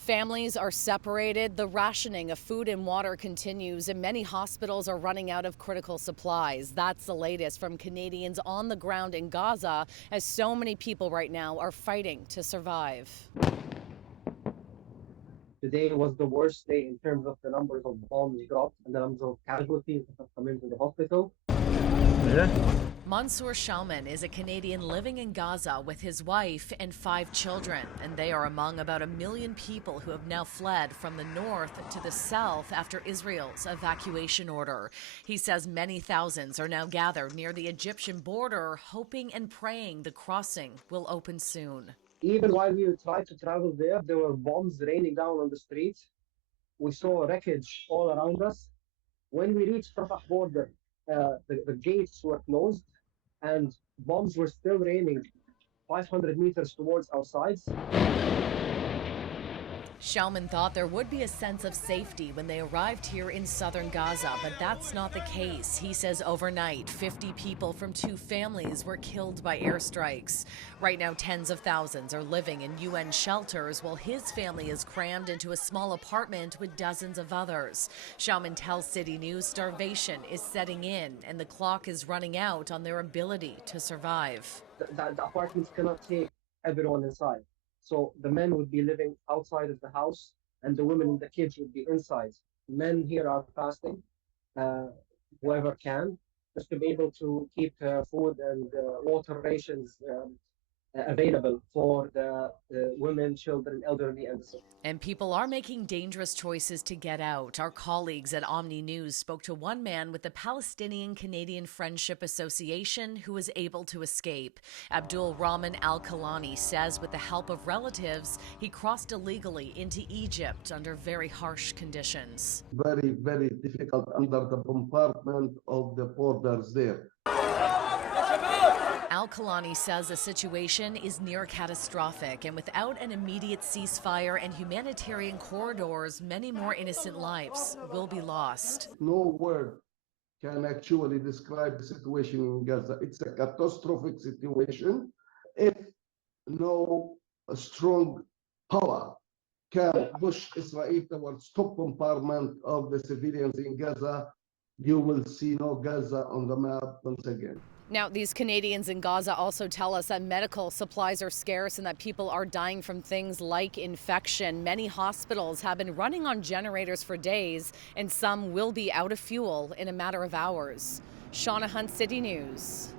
Families are separated, the rationing of food and water continues, and many hospitals are running out of critical supplies. That's the latest from Canadians on the ground in Gaza, as so many people right now are fighting to survive. Today was the worst day in terms of the numbers of bombs dropped and the numbers of casualties that have come into the hospital. Mansour Shouman is a Canadian living in Gaza with his wife and 5 children, and they are among about 1 million people who have now fled from the north to the south after Israel's evacuation order. He says many thousands are now gathered near the Egyptian border, hoping and praying the crossing will open soon. Even while we tried to travel there were bombs raining down on the streets. We saw wreckage all around us. When we reached Rafah border, the gates were closed and bombs were still raining 500 meters towards our sides. Shouman thought there would be a sense of safety when they arrived here in southern Gaza, but that's not the case. He says overnight, 50 people from 2 families were killed by airstrikes. Right now, tens of thousands are living in UN shelters, while his family is crammed into a small apartment with dozens of others. Shouman tells CityNews starvation is setting in, and the clock is running out on their ability to survive. The apartments cannot take everyone inside. So the men would be living outside of the house and the women and the kids would be inside. Men here are fasting, whoever can, just to be able to keep food and water rations available for the women, children, elderly, and the sick. And people are making dangerous choices to get out. Our colleagues at Omni News spoke to one man with the Palestinian-Canadian Friendship Association who was able to escape. Abdul Rahman Al-Kalani says with the help of relatives, he crossed illegally into Egypt under very harsh conditions. Very, very difficult under the bombardment of the borders there. Al-Kalani says the situation is near catastrophic, and without an immediate ceasefire and humanitarian corridors, many more innocent lives will be lost. No word can actually describe the situation in Gaza. It's a catastrophic situation. If no strong power can push Israel towards top bombardment of the civilians in Gaza, you will see no Gaza on the map once again. Now, these Canadians in Gaza also tell us that medical supplies are scarce and that people are dying from things like infection. Many hospitals have been running on generators for days, and some will be out of fuel in a matter of hours. Shauna Hunt, City News.